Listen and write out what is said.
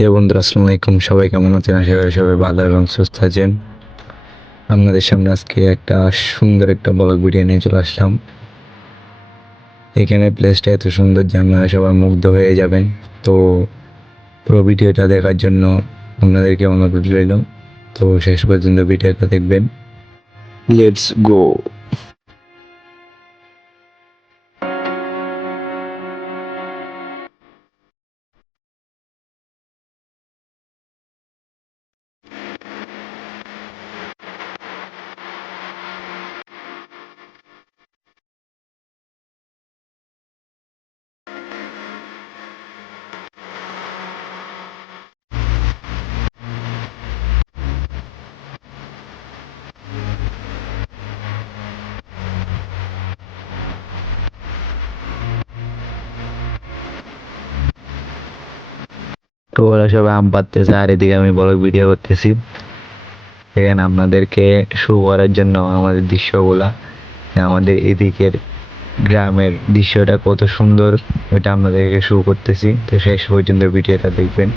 হে বন্ধুরা, আসসালামু আলাইকুম। সবাই কেমন আছেন? আশা করি সবাই ভালো এবং সুস্থ আছেন। আপনাদের সামনে আজকে একটা সুন্দর একটা ব্লগ ভিডিও নিয়ে চলে আসলাম। এখানে প্লেসটা এত সুন্দর যে আপনারা সবাই মুগ্ধ হয়ে যাবেন। তো পুরো ভিডিওটা দেখার জন্য আপনাদেরকে অনুরোধ রইল। তো শেষ পর্যন্ত ভিডিওটা দেখবেন। Let's go. তো ওরা সবাই আম পাড়তেছে আর এদিকে আমি ব্লগ ভিডিও করতেছি। এখানে আপনাদেরকে শো করার জন্য আমাদের দৃশ্যগুলা, আমাদের এদিকের গ্রামের দৃশ্যটা কত সুন্দর ওইটা আপনাদেরকে শো করতেছি। তো শেষ পর্যন্ত ভিডিওটা দেখবেন।